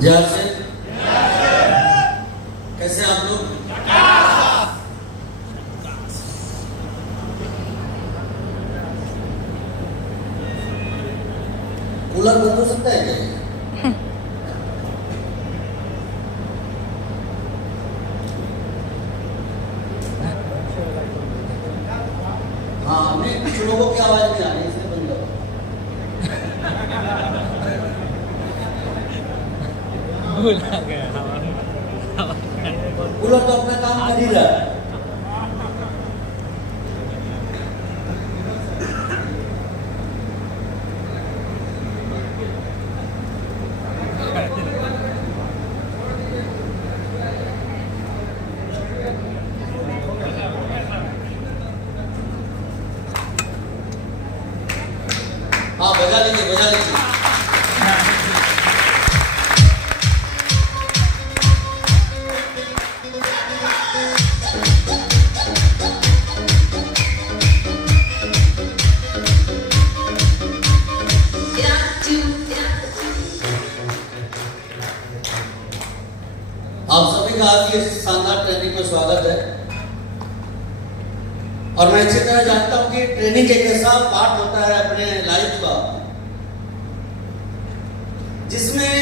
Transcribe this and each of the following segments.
जय से कैसे आप लोग? कूलर बंद हो सकता है क्या? हाँ, नहीं कुछ लोगों की आवाज नहीं आ रही इसलिए बंद करो। कूलर तो अपना काम कर ही रहा है। हाँ, बजा लीजिए, बजा लीजिए। आप सभी का आज की इस शानदार ट्रेनिंग में स्वागत है। और मैं अच्छी तरह जानता हूं कि ट्रेनिंग एक ऐसा पार्ट होता है अपने लाइफ का जिसमें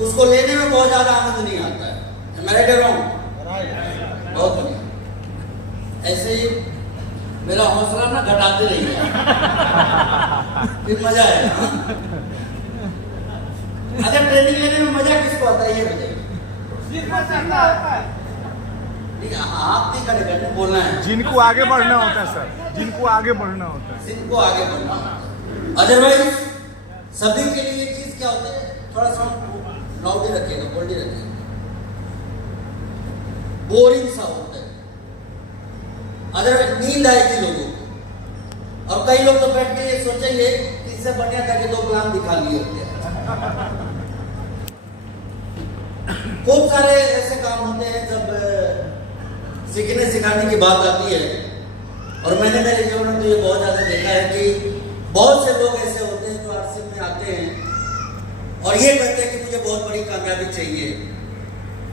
उसको लेने में बहुत ज्यादा आनंद नहीं आता है। मैं राइट और रॉन्ग? बहुत बढ़िया। ऐसे ही मेरा हौसला ना घटाते रहिए, फिर मजा आएगा। अच्छा, ट्रेनिंग लेने में मजा किसको आता है ये बताइए? आप नहीं खड़े करने बोलना है। जिनको आगे बढ़ना होता है सर, जिनको आगे बढ़ना होता है, जिनको आगे बढ़ना होता है। अदरवाइज सभी के लिए ये चीज क्या होता है, थोड़ा सा लाउड ही रखिएगा, बोल्ड ही रखिएगा, बोरिंग सा होता है। अदरवाइज नींद आएगी लोगों को। और कई लोग तो बैठ के ये सोचेंगे कि इससे बढ़िया था कि 2 गुलाम दिखा लिए होते हैं। खूब सारे ऐसे काम होते हैं जब सीखने सिखाने की बात आती है। और मैंने मेरे जीवन में तो ये बहुत ज्यादा देखा है कि बहुत से लोग ऐसे होते हैं जो आरसीएम में आते हैं और ये कहते हैं कि मुझे बहुत बड़ी कामयाबी चाहिए,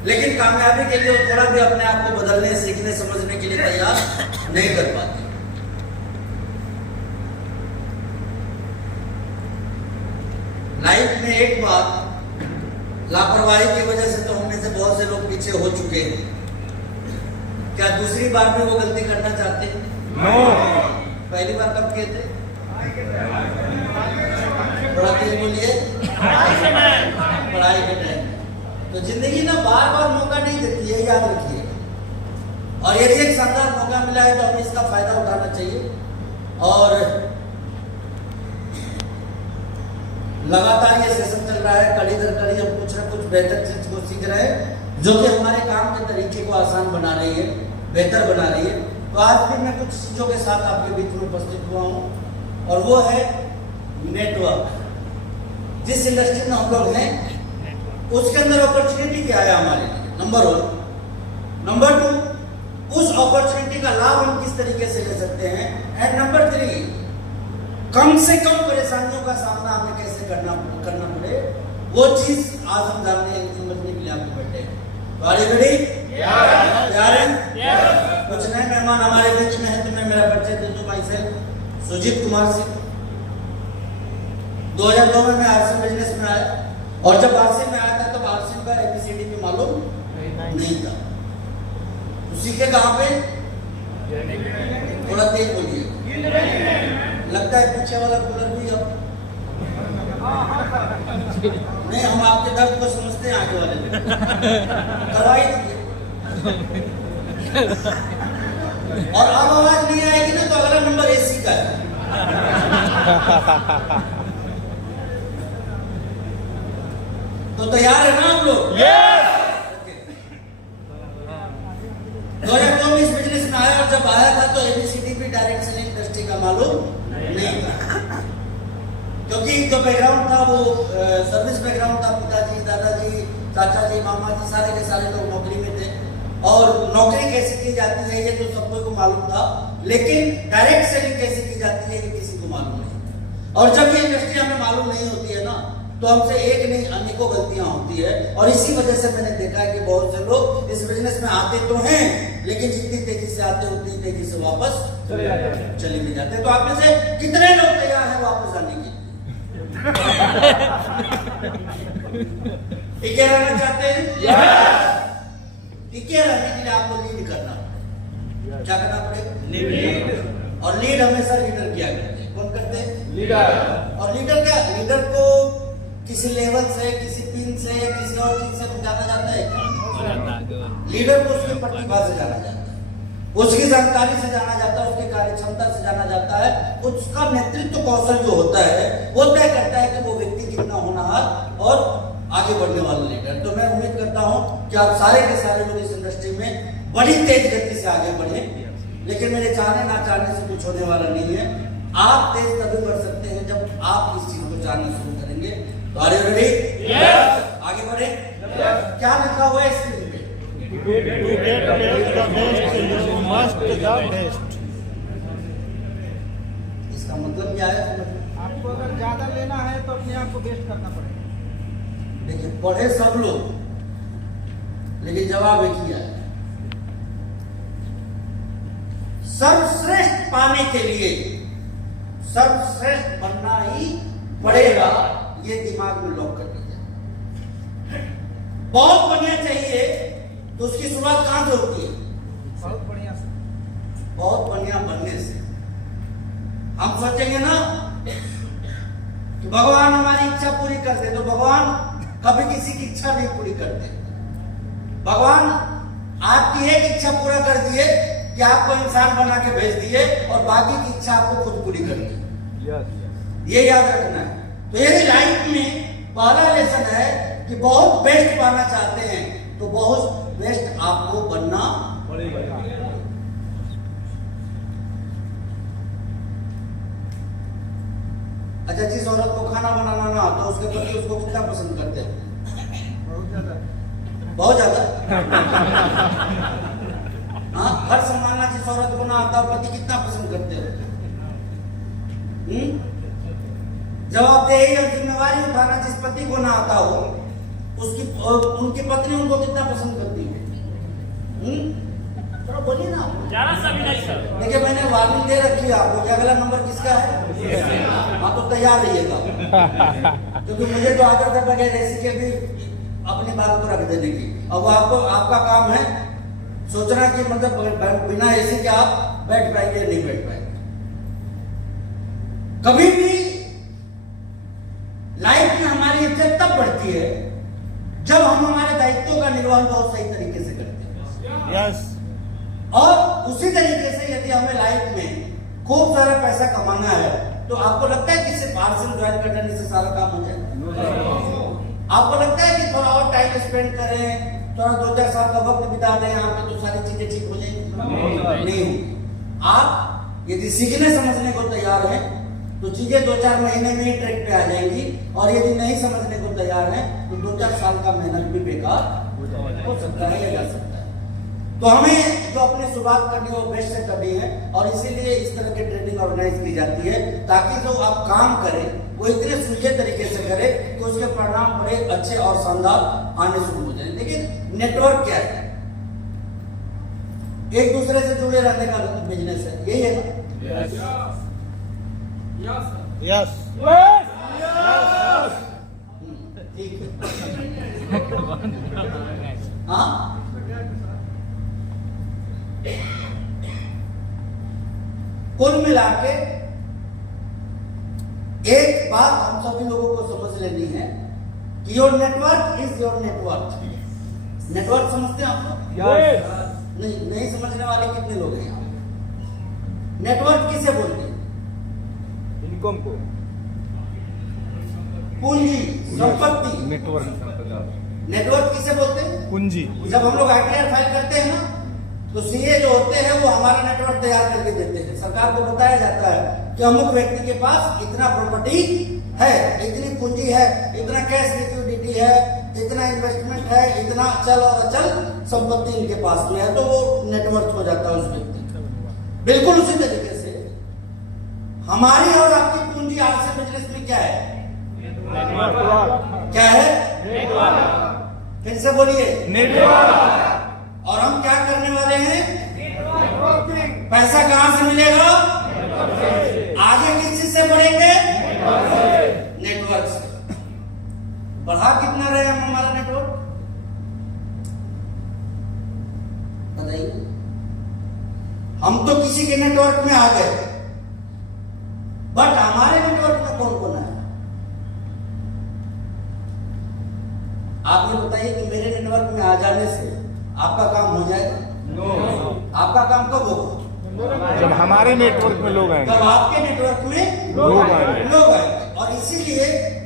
लेकिन कामयाबी के लिए थोड़ा भी अपने आप को बदलने, सीखने, समझने के लिए तैयार नहीं कर पाते। लाइफ में एक बात, लापरवाही की वजह से तो हम में से बहुत से लोग पीछे हो चुके हैं। क्या दूसरी बार भी वो गलती करना चाहते हैं? नो। पहली बार कब किए थे? थोड़ा तेज बोलिए। पढ़ाई के टाइम। तो जिंदगी ना बार बार मौका नहीं देती है, याद रखिए। और यदि एक शानदार मौका मिला है तो हमें इसका फायदा उठाना चाहिए। और लगातार ये सेशन चल रहा है, कड़ी दर कड़ी हम कुछ ना कुछ बेहतर चीज को सीख रहे हैं जो कि हमारे काम के तरीके को आसान बना रही है, बेहतर बना रही है। तो आज भी मैं कुछ चीजों के साथ आपके बीच में उपस्थित हुआ हूँ और वो है नेटवर्क। जिस इंडस्ट्री में हम लोग हैं उसके अंदर अपॉर्चुनिटी क्या है हमारे लिए, नंबर 1। नंबर 2, उस अपॉर्चुनिटी का लाभ हम किस तरीके से ले सकते हैं। एंड नंबर 3, कम से कम परेशानियों का सामना हमें कैसे करना पड़े, वो चीज आज हम जानने समझने के लिए आपको बैठे हैं। तो आर यू रेडी? तैयार हैं? कुछ नए मेहमान हमारे बीच में हैं तो मैं मेरा परिचय दे दूं। Myself Sujeet Kumar Singh. 2002 में मैं आरसीएम बिजनेस में आया और जब आरसीएम में आया था तब आरसीएम का एबीसीडी भी मालूम नहीं था। तो सीखे कहाँ पे? थोड़ा तेज बोलिए। लगता है पीछे वाला कूलर भी अब नहीं, हम आपके दर्द को समझते हैं, आगे वाले करवाई दीजिए। और अब आवाज नहीं आएगी ना तो अगला नंबर एसी का है। तो तैयार है ना आप लोग? यस। 2002 में इस बिजनेस में आया और जब आया था तो एबीसीडी भी डायरेक्ट सेलिंग इंडस्ट्री का मालूम नहीं था, क्योंकि जो बैकग्राउंड था वो सर्विस बैकग्राउंड था। पिताजी, दादाजी, चाचा जी, मामा जी सारे के सारे लोग नौकरी में थे और नौकरी कैसे की जाती है ये तो सबको को मालूम था, लेकिन डायरेक्ट सेलिंग कैसे की जाती है ये किसी को मालूम नहीं। और जब ये इंडस्ट्री हमें मालूम नहीं होती है ना तो हमसे एक नहीं अनेकों गलतियां होती है। और इसी वजह से मैंने देखा है कि बहुत से लोग इस बिजनेस में आते तो हैं, लेकिन जितनी तेजी से आते उतनी तेजी से वापस चले भी जाते हैं। तो आप में से कितने लोग तैयार हैं वापस आने के लिए? टिके रहना चाहते हैं? टिके रहने के लिए आपको लीड करना पड़ेगा। क्या करना पड़ेगा? लीड। और लीड हमेशा लीडर किया करते हैं। कौन करते हैं? लीडर। और लीडर क्या? लीडर को किसी लेवल से, किसी पिन से, किसी और चीज से जाना जाता है क्या? लीडर को उसकी प्रतिभा से जाना जाता है, उसकी जानकारी से जाना जाता है, उसकी कार्यक्षमता से जाना जाता है। उसका नेतृत्व कौशल जो होता है वो तय करता है कि वो व्यक्ति कितना होनहार और आगे बढ़ने वाला लीडर। तो मैं उम्मीद करता हूं कि आप सारे के सारे लोग इस इंडस्ट्री में बड़ी तेज गति से आगे बढ़े, लेकिन मेरे चाहने ना चाहने से कुछ होने वाला नहीं है। आप तेज तभी बढ़ सकते हैं जब आप इस चीज को जानना शुरू करेंगे। तो आर यू रेडी? आगे बढ़े। क्या लिखा हुआ है स्क्रीन पे? इसका मतलब क्या है? आपको अगर ज्यादा लेना है तो अपने आप को बेस्ट करना पड़ेगा। देखिए, पढ़े सब लोग, लेकिन जवाब एक ही है। सर्वश्रेष्ठ पाने के लिए सर्वश्रेष्ठ बनना ही पड़ेगा, ये दिमाग में लॉक कर दीजिए। बहुत बढ़िया चाहिए तो उसकी शुरुआत कहां से होती है? बहुत बढ़िया से। बहुत बढ़िया बनने से। हम सोचेंगे ना कि भगवान हमारी इच्छा पूरी कर दे, तो भगवान कभी किसी की इच्छा नहीं पूरी करते। भगवान आपकी एक इच्छा पूरा कर दिए कि आपको इंसान बना के भेज दिए, और बाकी की इच्छा आपको खुद पूरी कर दी। ये याद रखना है। तो ये लाइफ में पहला लेसन है कि बहुत बेस्ट पाना चाहते हैं तो बहुत बेस्ट आपको बनना पड़ेगा। अच्छा, जिस औरत को खाना बनाना ना आता उसके पति उसको कितना पसंद करते हैं? बहुत ज्यादा। बहुत ज्यादा। हाँ, घर संभालना जिस औरत को ना आता पति कितना पसंद करते हैं? जवाबदेही और जिम्मेवारी उठाना जिस पति को ना आता हो उनकी पत्नी उनको कितना पसंद करती है? थोड़ा बोलिए ना। देखिए, मैंने वार्निंग दे रखी है आपको कि अगला नंबर किसका है। हाँ, तो तैयार रहिएगा, क्योंकि मुझे तो आदत है बगैर ऐसी के भी अपनी बात को रख देने की। अब आपको आपका काम है सोचना कि मतलब बिना एसी के आप बैठ पाएंगे या नहीं बैठ पाएंगे। कभी भी लाइफ में हमारी इज्जत तब बढ़ती है जब हम हमारे दायित्वों का निर्वहन बहुत सही तरीके से करते हैं। यस। और उसी तरीके से यदि हमें लाइफ में खूब सारा पैसा कमाना है तो आपको लगता है कि सिर्फ पार्सल ज्वाइन करने से सारा काम हो जाए? आपको लगता है कि थोड़ा और टाइम स्पेंड करें, थोड़ा 2-4 साल का वक्त बिता दें यहाँ पे तो सारी चीजें ठीक हो जाएंगी? नहीं। आप यदि सीखने समझने को तैयार हैं तो चीजें 2-4 महीने में ही ट्रैक पे आ जाएंगी, और यदि नहीं समझने को तैयार हैं तो 2-4 साल का मेहनत भी बेकार हो सकता है या जा सकता है। तो हमें जो अपनी शुरुआत करनी है वो बेस्ट से करनी है, और इसीलिए इस तरह की ट्रेनिंग ऑर्गेनाइज की जाती है ताकि जो आप काम करें वो इतने सुलझे तरीके से करें कि उसके परिणाम बड़े अच्छे और शानदार आने शुरू हो जाए। लेकिन नेटवर्क क्या है? एक दूसरे से जुड़े रहने का बिजनेस है, यही है ना? यस। ठीक है। हाँ, कुल मिला के एक बात हम सभी लोगों को समझ लेनी है कि your network is your network. Network समझते हैं आप लोग? नहीं समझने वाले कितने लोग हैं यहाँ? नेटवर्क किसे बोलते हैं? इनकम को, पूंजी, संपत्ति। नेटवर्क किसे बोलते हैं? पूंजी। जब हम लोग ITR फाइल करते हैं ना तो सीए जो होते हैं वो हमारा नेटवर्क तैयार करके देते हैं। सरकार को बताया जाता है कि अमुक व्यक्ति के पास इतना प्रॉपर्टी है, इतनी पूंजी है, इतना कैश लिक्विडिटी है, इतना इन्वेस्टमेंट है, इतना अचल और अचल संपत्ति इनके पास में है, तो वो नेटवर्क हो जाता है उस व्यक्ति का। बिल्कुल उसी तरीके से हमारी और आपकी पूंजी आज से बिजनेस में क्या है? क्या है? फिर से बोलिए। नेटवर्क। और हम क्या करने वाले हैं? पैसा कहां से मिलेगा? आगे किस चीज से बढ़ेंगे? नेटवर्क से। बढ़ा कितना रहे हम हमारा नेटवर्क? बताइए। हम तो किसी के नेटवर्क में आ गए, बट हमारे नेटवर्क में कौन कौन है? आप ये बताइए कि मेरे नेटवर्क में आ जाने से आपका काम हो जाएगा? आपका काम कब होगा? जब हमारे नेटवर्क में लोग आएंगे। तब आपके नेटवर्क में लोग आएंगे। और इसीलिए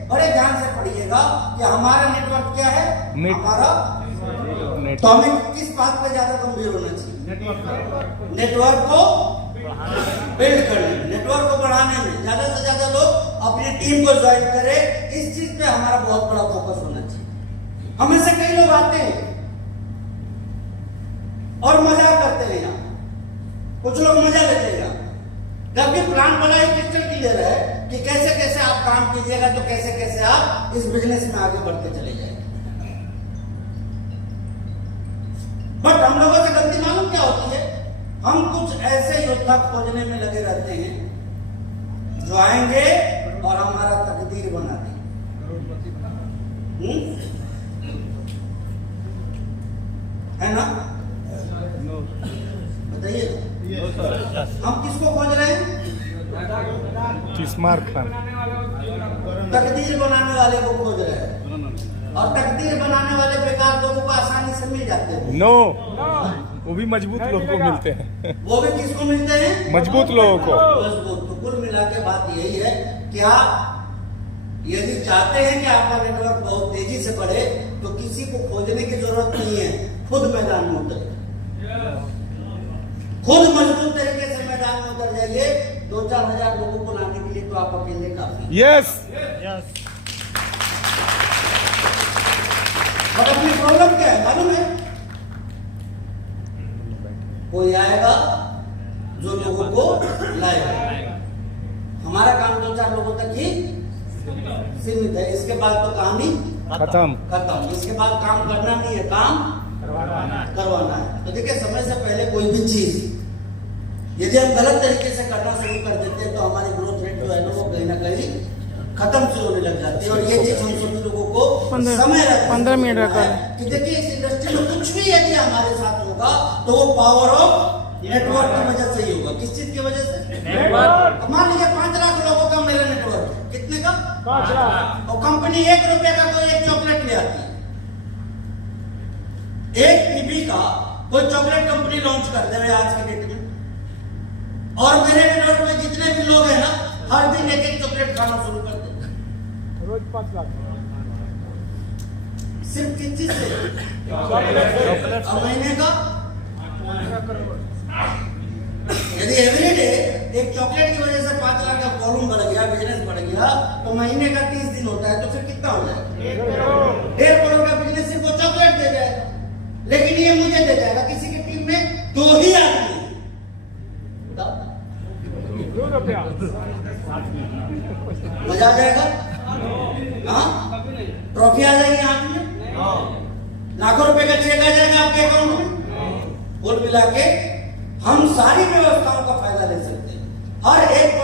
बड़े ध्यान से पढ़िएगा कि हमारा नेटवर्क क्या है? हमारा तो हमें किस बात पे ज्यादा गंभीर होना चाहिए? नेटवर्क को बिल्ड करने में, नेटवर्क को बढ़ाने में ज्यादा से ज्यादा लोग अपनी टीम को ज्वाइन करें। इस चीज पे हमारा बहुत बड़ा फोकस होना चाहिए। हमें से कई लोग आते हैं और मजाक करते हैं, कुछ लोग मजा लेते हैं, जबकि प्लान बड़ा ही क्रिस्टल क्लियर है कि कैसे कैसे आप काम कीजिएगा तो कैसे कैसे आप इस बिजनेस में आगे बढ़ते चले जाएंगे। बट हम लोगों से गलती मालूम क्या होती है? हम कुछ ऐसे योद्धा खोजने में लगे रहते हैं जो आएंगे और हमारा तकदीर बना देंगे। है ना? बताइए, हम किसको खोज रहे हैं? स्मार्ट खान। तकदीर बनाने वाले को खोज रहे हैं। और तकदीर बनाने वाले बेकार लोगों को आसानी से मिल जाते हैं। नो, वो भी मजबूत लोगों को मिलते हैं। वो भी किसको मिलते हैं? मजबूत लोगों को। मजबूत। तो कुल मिला के बात यही है कि आप यदि चाहते हैं कि आपका नेटवर्क बहुत तेजी से बढ़े तो किसी को खोजने की जरूरत नहीं है, खुद मैदान में उतरे, खुद मजबूत तरीके से मैदान में उतर जाइए। 2-4 हजार लोगों को लाने के लिए तो आप अकेले काफी। यस। और अपनी प्रॉब्लम क्या है मालूम है? कोई आएगा जो लोगों को लाएगा। हमारा काम 2-4 लोगों तक ही सीमित है। इसके बाद तो कहानी खत्म। इसके बाद काम करना नहीं है, काम करवाना है। तो देखिए, समय से पहले कोई भी चीज यदि हम गलत तरीके से करना शुरू कर देते हैं तो हमारी ग्रोथ रेट जो है ना वो कहीं ना कहीं खत्म से होने लग जाती है। और ये चीज हम सभी लोगों को समय रखना है 15 मिनट रखा कि देखिए, इस इंडस्ट्री में कुछ भी यदि हमारे साथ होगा तो वो पावर ऑफ नेटवर्क की वजह से ही होगा। किस चीज की वजह से? नेटवर्क। मान लीजिए 5 लाख लोगों का मेरा नेटवर्क है। कितने का? 5 लाख। और कंपनी 1 रुपए का कोई एक चॉकलेट ले आती है, एक पीपी का कोई चॉकलेट कंपनी लॉन्च कर दे आज के डेट में, और मेरे नेटवर्क में जितने भी लोग हैं ना, हर दिन एक एक चॉकलेट खाना शुरू कर दे, रोज 5 लाख। सिर्फ किस चीज से? चॉकलेट। महीने का यदि एवरीडे एक चॉकलेट की वजह से 5 लाख का वॉल्यूम बढ़ गया, बिजनेस बढ़ गया, तो महीने का 30 दिन होता है, तो फिर कितना हो जाएगा? 1.5 करोड़ का बिजनेस सिर्फ वो चॉकलेट दे जाएगा। लेकिन ये मुझे दे जाएगा, किसी की टीम में 2 ही आदमी, 2 रुपया। मजा आ जाएगा। हाँ, ट्रॉफी आ जाएगी हाथ में, लाखों रुपए का चेक आ जाएगा आपके अकाउंट में। कुल मिला के हम सारी व्यवस्थाओं का फायदा ले सकते हैं। हर एक